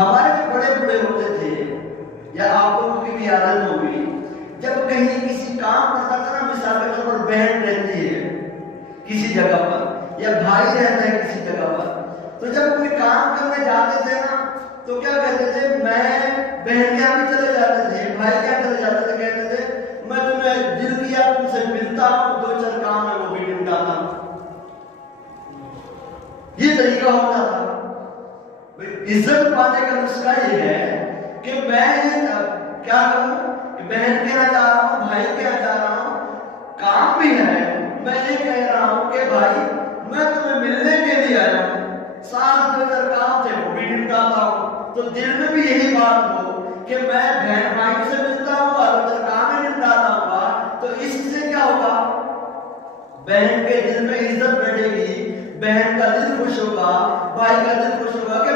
ہمارے جو بڑے بڑے ہوتے تھے، یا آپ لوگوں کی بھی عادت ہوگی، جب کہیں کسی کام کرتا تھا نا، مثال کے طور پر بہن رہتی ہے کسی جگہ پر یا بھائی رہتا ہے کسی جگہ پر، تو جب کوئی کام کرنے جاتے تھے نا تو کیا کہتے تھے؟ میں بہن کے یہاں بھی چلے جاتے تھے، بھائی کے یہاں چلے جاتے تھے، کہتے تھے میں تمہیں دل کیا تم سے ملتا ہوں، دو چار کام ہے وہ بھی نمٹاتا ہوں۔ یہ طریقہ ہوتا تھا۔ عزت پانے کا نسخہ یہ ہے کہ میں یہ کیا کروں کہ بہن کے یہاں جا رہا ہوں، بھائی کے یہاں جا رہا ہوں، کام بھی ہے، میں یہ کہہ رہا ہوں کہ بھائی میں تمہیں ملنے کے لیے آیا ہوں، ساتھ میں اگر کام تھے وہ بھی نمٹاتا ہوں، تو دل میں بھی یہی بات ہو کہ میں بہن بھائی سے ملتا ہوں اور اگر کام ہی نمٹاتا ہوں، تو اس سے کیا ہوگا؟ بہن کے دل میں عزت بڑھے گی، بہن کا دل خوش ہوگا، بھائی کا دل خوش ہوگا کہ